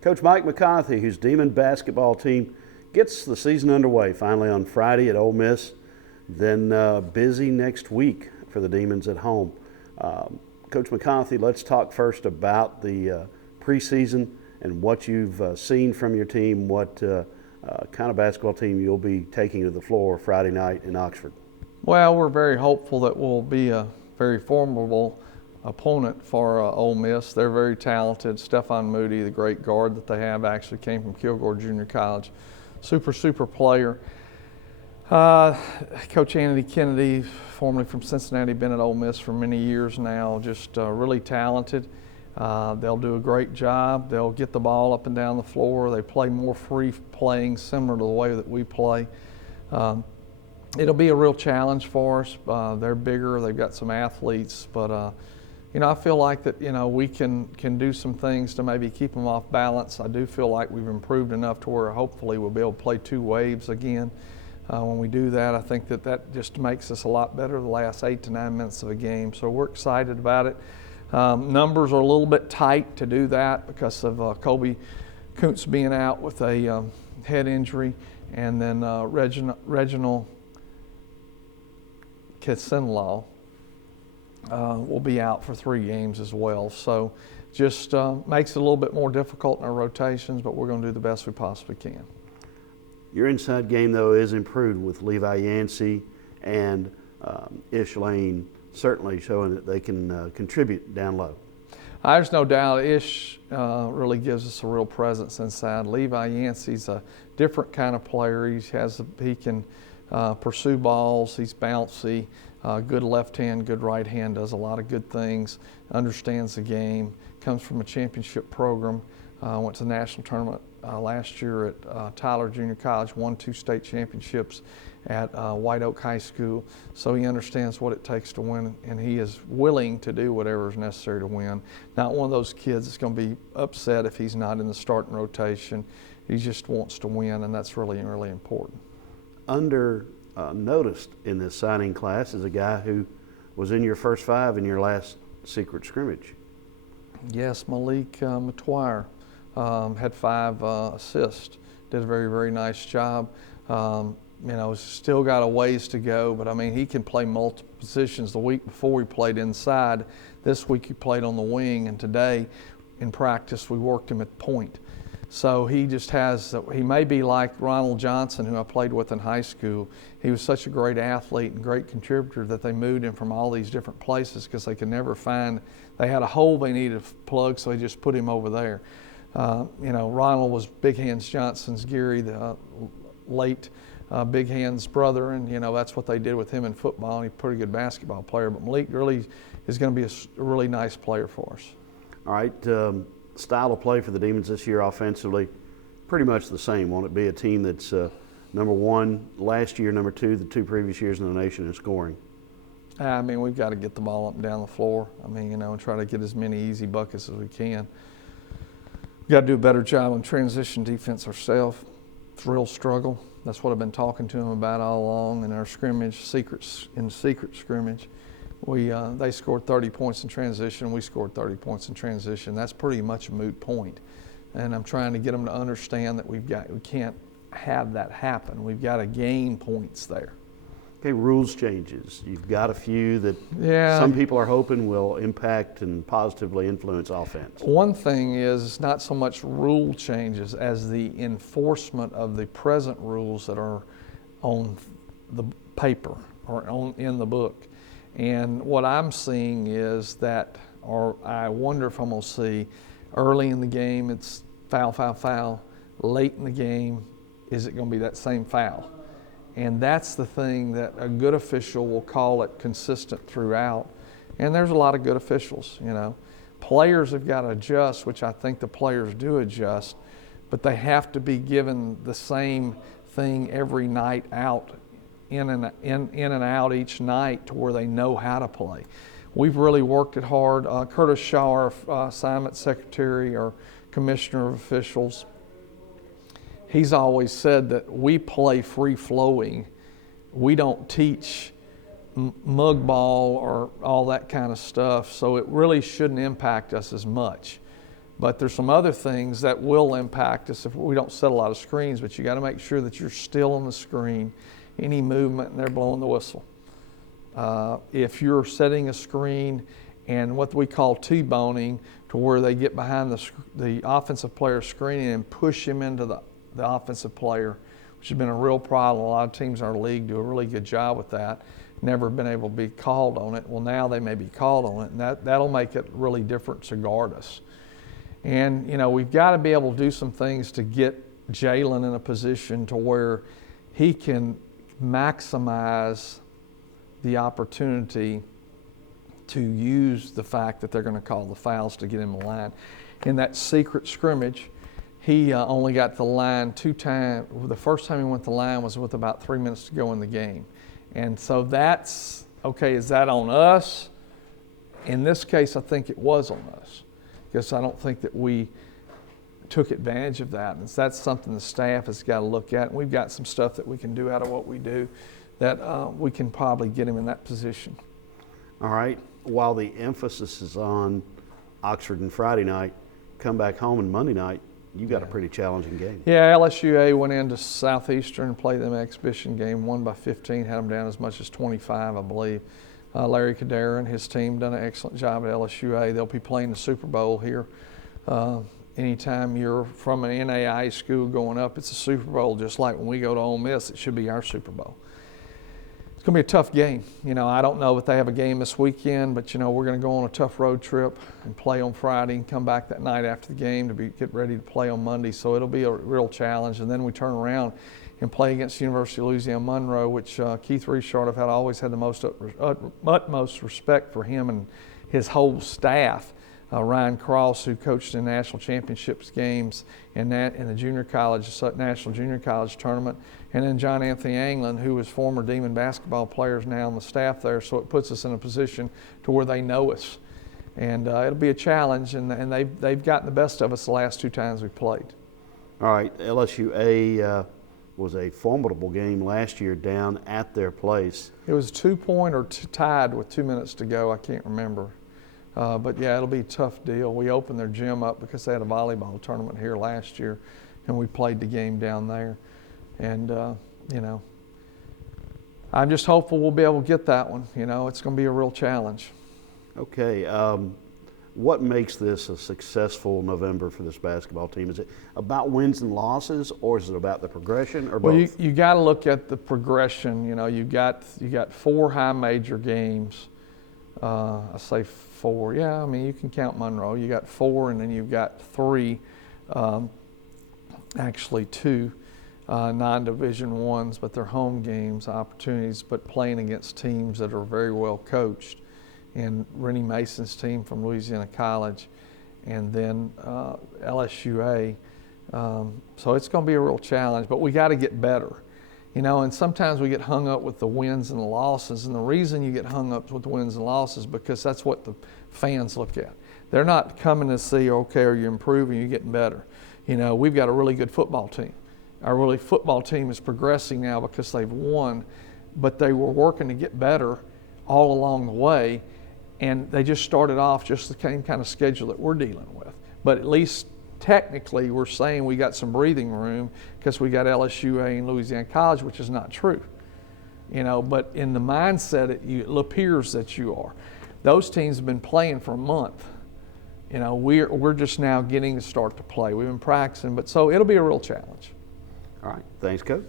Coach Mike McConathy, whose Demon basketball team gets the season underway finally on Friday at Ole Miss, then busy next week for the Demons at home. Coach McConathy, let's talk first about the preseason and what you've seen from your team, what kind of basketball team you'll be taking to the floor Friday night in Oxford. Well, we're very hopeful that we'll be a very formidable opponent for Ole Miss. They're very talented. Stephon Moody, the great guard that they have, actually came from Kilgore Junior College. Super player. Coach Anthony Kennedy, formerly from Cincinnati, been at Ole Miss for many years now, just really talented. They'll do a great job. They'll get the ball up and down the floor. They play more free playing, similar to the way that we play. It'll be a real challenge for us. They're bigger. They've got some athletes, but I feel like that we can do some things to maybe keep them off balance. I do feel like we've improved enough to where hopefully we'll be able to play two waves again. When we do that, I think that just makes us a lot better the last 8 to 9 minutes of a game. So we're excited about it. Numbers are a little bit tight to do that because of Kobe Kuntz being out with a head injury, and then Reginald Kitsenlaw will be out for 3 games as well. So just makes it a little bit more difficult in our rotations, but we're going to do the best we possibly can. Your inside game, though, is improved with Levi Yancey and Ish Lane certainly showing that they can contribute down low. There's no doubt Ish really gives us a real presence inside. Levi Yancey's a different kind of player. He can pursue balls. He's bouncy, good left hand, good right hand, does a lot of good things, understands the game, comes from a championship program, went to the national tournament last year at Tyler Junior College, won 2 state championships at White Oak High School. So he understands what it takes to win, and he is willing to do whatever is necessary to win. Not one of those kids that's going to be upset if he's not in the starting rotation. He just wants to win, and that's really important. Noticed in this signing class is a guy who was in your first 5 in your last secret scrimmage. Yes, Malik Matuire had 5 assists. Did a very nice job. Still got a ways to go, but I mean, he can play multiple positions. The week before he played inside. This week he played on the wing, and today in practice we worked him at point. So he may be like Ronald Johnson, who I played with in high school. He was such a great athlete and great contributor that they moved him from all these different places because they could never find, they had a hole they needed to plug, so they just put him over there. Ronald was Big Hands Johnson's Gary, the late Big Hands brother, and that's what they did with him in football, and he's a pretty good basketball player. But Malik really is going to be a really nice player for us. All right. Style of play for the Demons this year offensively, pretty much the same. Won't it be a team that's number 1 last year, number 2 the 2 previous years in the nation in scoring? I mean, we've got to get the ball up and down the floor. I mean, and try to get as many easy buckets as we can. We've got to do a better job on transition defense ourselves. It's a real struggle. That's what I've been talking to them about all along in our secret scrimmage. They scored 30 points in transition. We scored 30 points in transition. That's pretty much a moot point. And I'm trying to get them to understand that we can't have that happen. We've got to gain points there. Okay, rules changes. You've got a few that some people are hoping will impact and positively influence offense. One thing is it's not so much rule changes as the enforcement of the present rules that are on the paper or in the book. And what I'm seeing is that, or I wonder if I'm going to see, early in the game it's foul. Late in the game, is it going to be that same foul? And that's the thing that a good official will call it consistent throughout. And there's a lot of good officials, Players have got to adjust, which I think the players do adjust, but they have to be given the same thing every night out, in and out each night, to where they know how to play. We've really worked it hard. Curtis Shaw, our assignment secretary or commissioner of officials, he's always said that we play free-flowing. We don't teach mug ball or all that kind of stuff, so it really shouldn't impact us as much. But there's some other things that will impact us if we don't set a lot of screens, but you got to make sure that you're still on the screen, any movement, and they're blowing the whistle. If you're setting a screen and what we call T-boning, to where they get behind the offensive player screening and push him into the offensive player, which has been a real problem. A lot of teams in our league do a really good job with that. Never been able to be called on it. Well, now they may be called on it, and that'll make it really different to guard us. And, we've got to be able to do some things to get Jalen in a position to where he can maximize the opportunity to use the fact that they're going to call the fouls to get him in line. In that secret scrimmage, he only got to the line 2 times. The first time he went to the line was with about 3 minutes to go in the game. And so that's, okay, is that on us? In this case, I think it was on us, because I don't think that we took advantage of that. And that's something the staff has got to look at. And we've got some stuff that we can do out of what we do that we can probably get him in that position. All right. While the emphasis is on Oxford and Friday night, come back home and Monday night, you got a pretty challenging game. Yeah, LSUA went into Southeastern and played them an exhibition game, won by 15, had them down as much as 25, I believe. Larry Kadera and his team done an excellent job at LSUA. They'll be playing the Super Bowl here. Anytime you're from an NAIA school going up, it's a Super Bowl, just like when we go to Ole Miss, it should be our Super Bowl. It's going to be a tough game. I don't know if they have a game this weekend, but, we're going to go on a tough road trip and play on Friday and come back that night after the game to get ready to play on Monday. So it'll be a real challenge. And then we turn around and play against the University of Louisiana Monroe, which Keith Richard, I've always had the utmost respect for him and his whole staff. Ryan Cross, who coached in national championships games in the junior college, national junior college tournament, and then John Anthony Anglin, who was former Demon basketball players, now on the staff there. So it puts us in a position to where they know us, and it'll be a challenge. And they've gotten the best of us the last 2 times we've played. All right, LSUA was a formidable game last year down at their place. It was 2-point or tied with 2 minutes to go. I can't remember. But yeah, it'll be a tough deal. We opened their gym up because they had a volleyball tournament here last year, and we played the game down there. And, I'm just hopeful we'll be able to get that one. It's going to be a real challenge. Okay. What makes this a successful November for this basketball team? Is it about wins and losses, or is it about the progression, or both? Well, you got to look at the progression. You got 4 high major games. I say 4. Yeah, you can count Monroe. You got 4, and then you've got 3, actually 2 non-division ones, but they're home games, opportunities, but playing against teams that are very well coached. And Rennie Mason's team from Louisiana College, and then LSUA. So it's going to be a real challenge, but we got to get better. And sometimes we get hung up with the wins and the losses, and the reason you get hung up with the wins and losses is because that's what the fans look at. They're not coming to see, okay, are you improving, you're getting better. We've got a really good football team. Our football team is progressing now because they've won, but they were working to get better all along the way, and they just started off just the same kind of schedule that we're dealing with. But at least technically we're saying we got some breathing room because we got LSUA and Louisiana College, which is not true. But in the mindset, it appears that you are. Those teams have been playing for a month. We're just now getting to start to play. We've been practicing, but so it'll be a real challenge. All right. Thanks, Coach.